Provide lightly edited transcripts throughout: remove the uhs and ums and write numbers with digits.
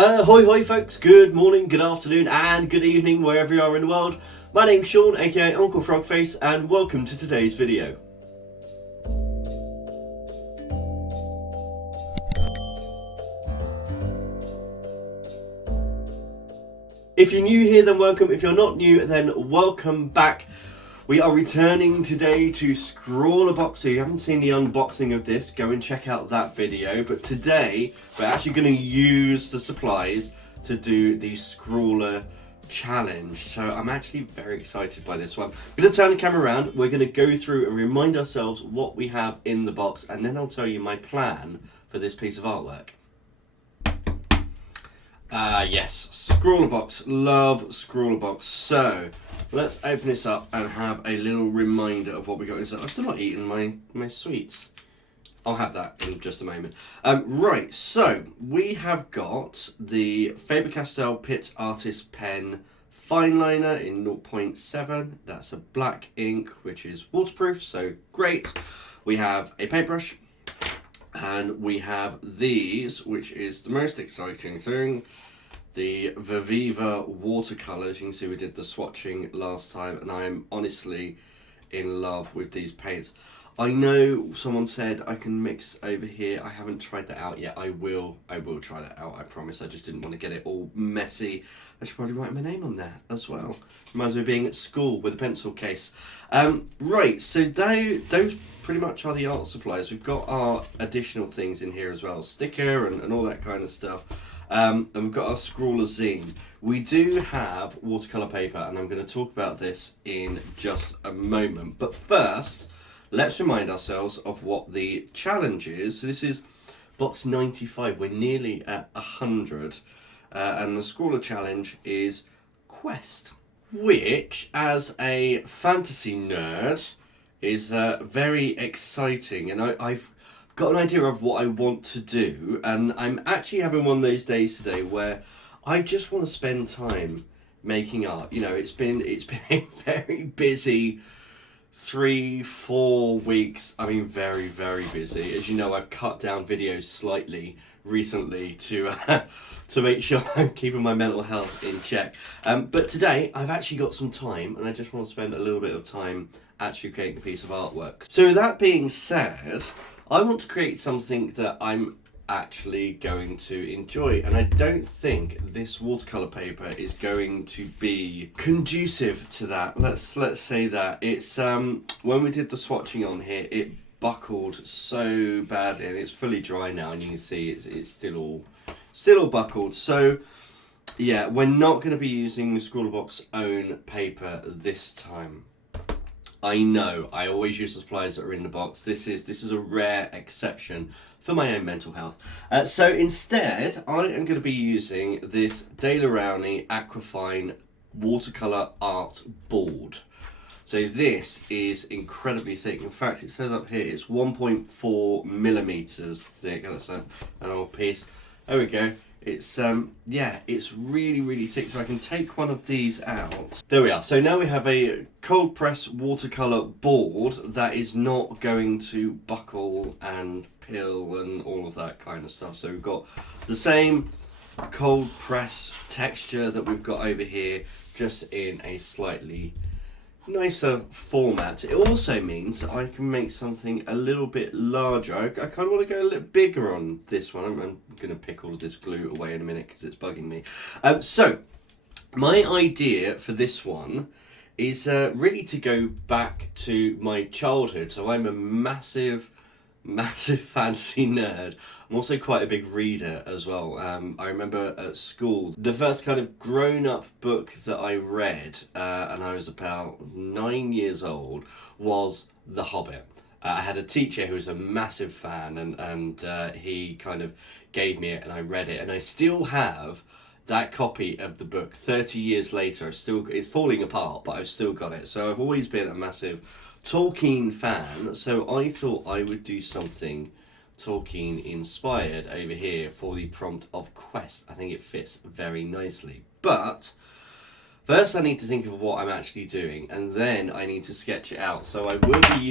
Hoi hoi folks, good morning, good afternoon and good evening wherever you are in the world. My name's Sean, aka Uncle Frogface, and welcome to today's video. If you're new here then welcome, if you're not new then welcome back. We are returning today to ScrawlrBox. So if you haven't seen the unboxing of this, go and check out that video. But today we're actually going to use the supplies to do the ScrawlrChallenge. So I'm actually very excited by this one. I'm going to turn the camera around. We're going to go through and remind ourselves what we have in the box, and then I'll tell you my plan for this piece of artwork. Yes, ScrawlrBox. Love ScrawlrBox. So let's open this up and have a little reminder of what we got inside. I've still not eaten my sweets. I'll have that in just a moment. Right, so we have got the Faber-Castell Pitt Artist Pen Fine Liner in 0.7. That's a black ink, which is waterproof, so great. We have a paintbrush. And we have these, which is the most exciting thing, the Viviva watercolours. You can see we did the swatching last time, and I'm honestly in love with these paints. I know someone said I can mix over here. I haven't tried that out yet. I will try that out, I promise. I just didn't want to get it all messy. I should probably write my name on there as well. Reminds me of being at school with a pencil case. Right, so those pretty much are the art supplies. We've got our additional things in here as well. Sticker and all that kind of stuff. And we've got our Scrawler zine. We do have watercolour paper, and I'm going to talk about this in just a moment. But first, let's remind ourselves of what the challenge is. So this is box 95. We're nearly at 100. And the ScrawlrChallenge is Quest, which, as a fantasy nerd, is very exciting. And I've got an idea of what I want to do. And I'm actually having one of those days today where I just want to spend time making art. You know, it's been a very busy 3-4 weeks. I mean, very, very busy. As you know, I've cut down videos slightly recently to make sure I'm keeping my mental health in check. But today I've actually got some time, and I just want to spend a little bit of time actually creating a piece of artwork. So that being said, I want to create something that I'm actually going to enjoy, and I don't think this watercolor paper is going to be conducive to that. Let's say that it's when we did the swatching on here, it buckled so badly, and it's fully dry now, and you can see it's still all buckled. So yeah, we're not going to be using the ScrawlrBox own paper this time. I know, I always use the supplies that are in the box. This is a rare exception for my own mental health. So instead, I am going to be using this Daler Rowney Aquafine watercolour art board. So this is incredibly thick. In fact, it says up here it's 1.4 millimeters thick. That's an old piece. There we go. It's yeah, it's really thick, so I can take one of these out. There we are. So now we have a cold press watercolor board that is not going to buckle and pill and all of that kind of stuff. So we've got the same cold press texture that we've got over here, just in a slightly nicer format. It also means that I can make something a little bit larger. I kind of want to go a little bigger on this one. I'm going to pick all of this glue away in a minute because it's bugging me. So my idea for this one is really to go back to my childhood. So I'm a massive fantasy nerd. I'm also quite a big reader as well. I remember at school, the first kind of grown-up book that I read, and I was about 9 years old, was The Hobbit. I had a teacher who was a massive fan, and he kind of gave me it, and I read it, and I still have that copy of the book 30 years later. It's falling apart, but I've still got it. So I've always been a massive Tolkien fan, so I thought I would do something Tolkien inspired over here for the prompt of Quest. I think it fits very nicely. But first I need to think of what I'm actually doing, and then I need to sketch it out. So I will be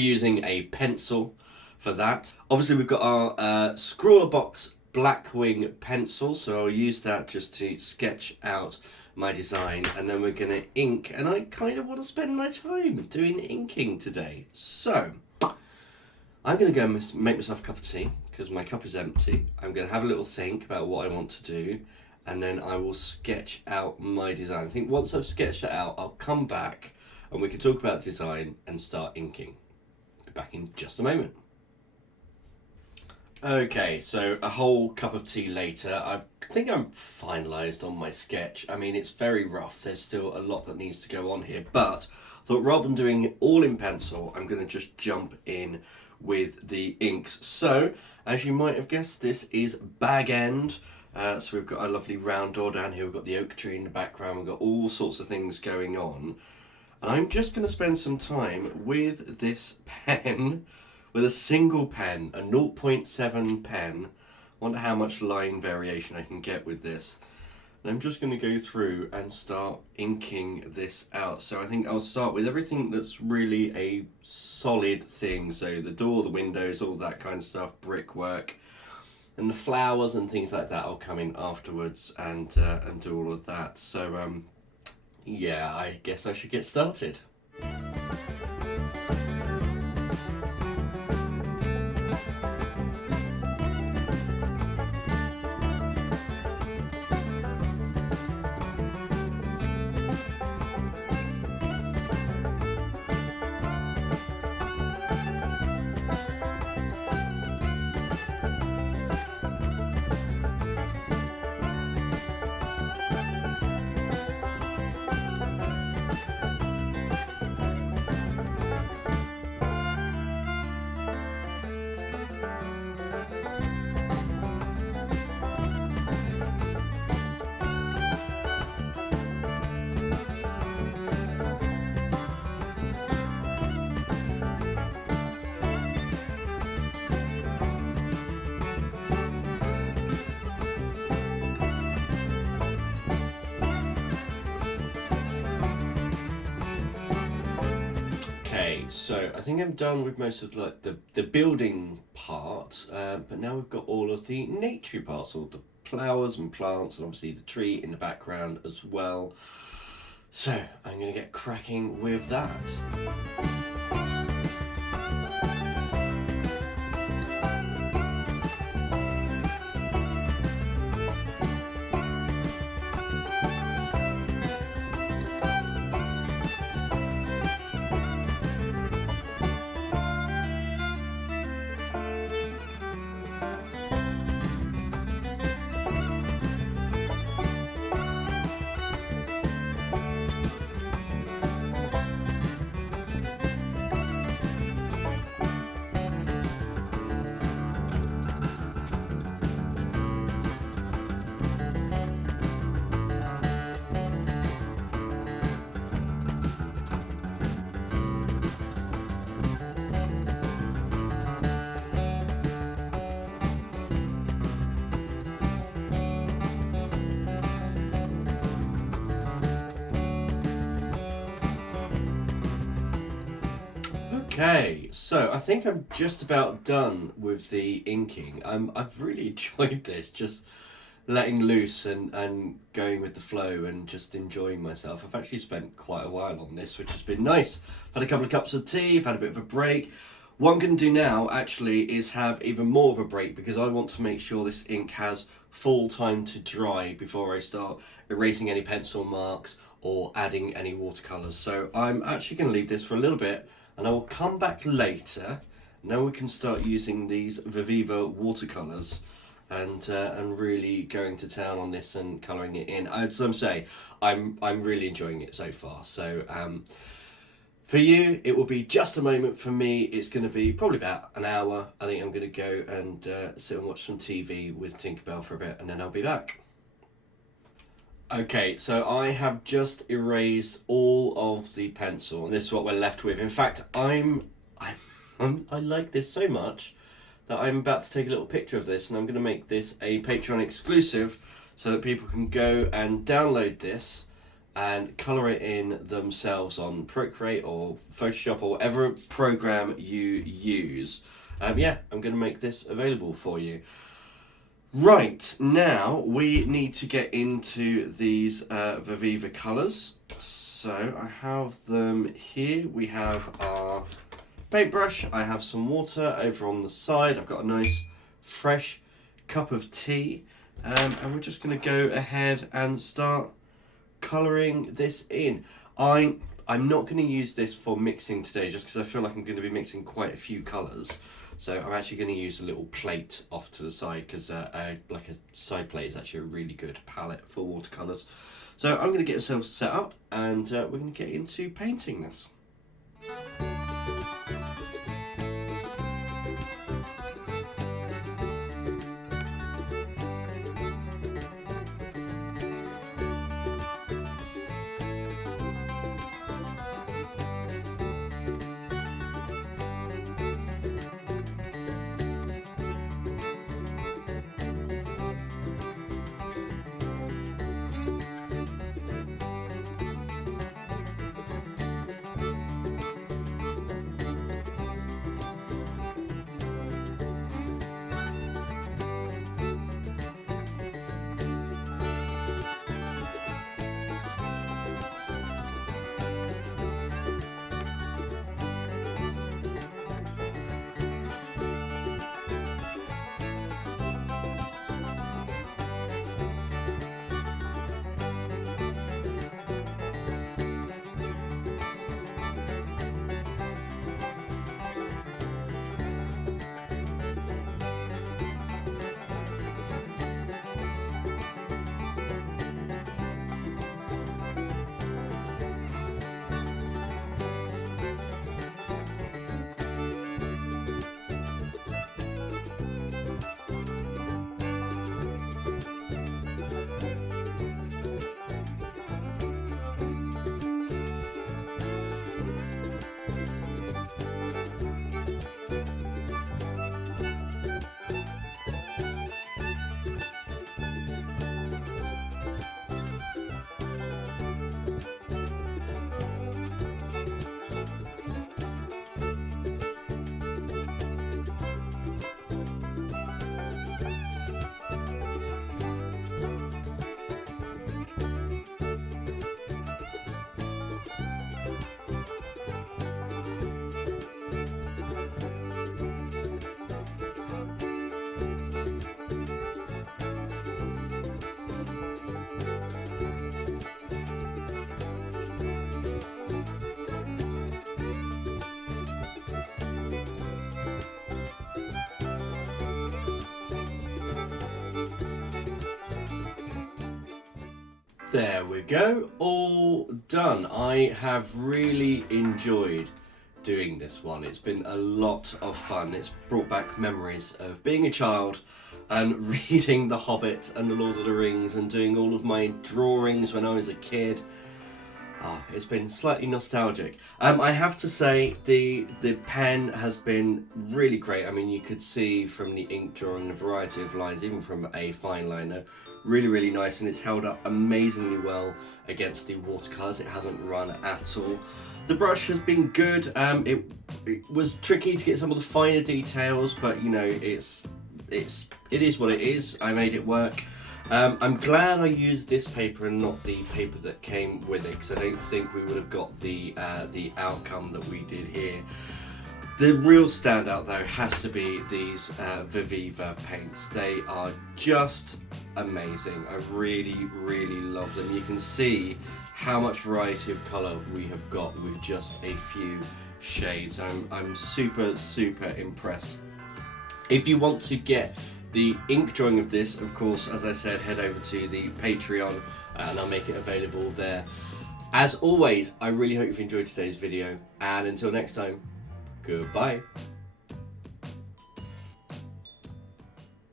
using a pencil for that. Obviously we've got our ScrawlrBox Blackwing pencil, so I'll use that just to sketch out my design, and then we're going to ink, and I kind of want to spend my time doing inking today. So I'm going to go and make myself a cup of tea because my cup is empty. I'm going to have a little think about what I want to do, and then I will sketch out my design. I think once I've sketched it out, I'll come back and we can talk about design and start inking. Be back in just a moment. Okay, so a whole cup of tea later, I think I'm finalised on my sketch. I mean, it's very rough. There's still a lot that needs to go on here, but I thought rather than doing it all in pencil, I'm going to just jump in with the inks. So, as you might have guessed, this is Bag End. So we've got a lovely round door down here. We've got the oak tree in the background. We've got all sorts of things going on. And I'm just going to spend some time with this pen. With a single pen, a 0.7 pen. Wonder how much line variation I can get with this. And I'm just going to go through and start inking this out. So I think I'll start with everything that's really a solid thing. So the door, the windows, all that kind of stuff, brickwork. And the flowers and things like that will come in afterwards and do all of that. So yeah, I guess I should get started. So I think I'm done with most of like the building part, but now we've got all of the nature parts, all the flowers and plants, and obviously the tree in the background as well. So I'm going to get cracking with that. Okay, so I think I'm just about done with the inking. I've really enjoyed this, just letting loose and going with the flow and just enjoying myself. I've actually spent quite a while on this, which has been nice. I've had a couple of cups of tea, I've had a bit of a break. What I'm going to do now actually is have even more of a break because I want to make sure this ink has full time to dry before I start erasing any pencil marks or adding any watercolours. So I'm actually going to leave this for a little bit and I will come back later. Now we can start using these Viviva watercolours and really going to town on this and colouring it in. As I'm saying, I'm really enjoying it so far. So for you, it will be just a moment. For me, it's going to be probably about an hour. I think I'm going to go and sit and watch some TV with Tinkerbell for a bit, and then I'll be back. Okay, so I have just erased all of the pencil, and this is what we're left with. In fact, I like this so much that I'm about to take a little picture of this, and I'm going to make this a Patreon exclusive so that people can go and download this and colour it in themselves on Procreate or Photoshop or whatever program you use. Yeah, I'm going to make this available for you. Right, now we need to get into these Viviva colours. So I have them here. We have our paintbrush. I have some water over on the side. I've got a nice fresh cup of tea. And we're just going to go ahead and start colouring this in. I'm not going to use this for mixing today just because I feel like I'm going to be mixing quite a few colours. So I'm actually going to use a little plate off to the side because like a side plate is actually a really good palette for watercolours. So I'm going to get ourselves set up and we're going to get into painting this. There we go, all done. I have really enjoyed doing this one. It's been a lot of fun. It's brought back memories of being a child and reading The Hobbit and The Lord of the Rings and doing all of my drawings when I was a kid. Oh, it's been slightly nostalgic. I have to say the pen has been really great. I mean, you could see from the ink drawing a variety of lines, even from a fine liner. Really, really nice, and it's held up amazingly well against the watercolours. It hasn't run at all. The brush has been good. It was tricky to get some of the finer details, but you know, it is what it is. I made it work. I'm glad I used this paper and not the paper that came with it, because I don't think we would have got the outcome that we did here. The real standout though has to be these Viviva paints. They are just amazing. I really, really love them. You can see how much variety of colour we have got with just a few shades. I'm super, super impressed. If you want to get the ink drawing of this, of course, as I said, head over to the Patreon and I'll make it available there. As always, I really hope you've enjoyed today's video, and until next time, goodbye.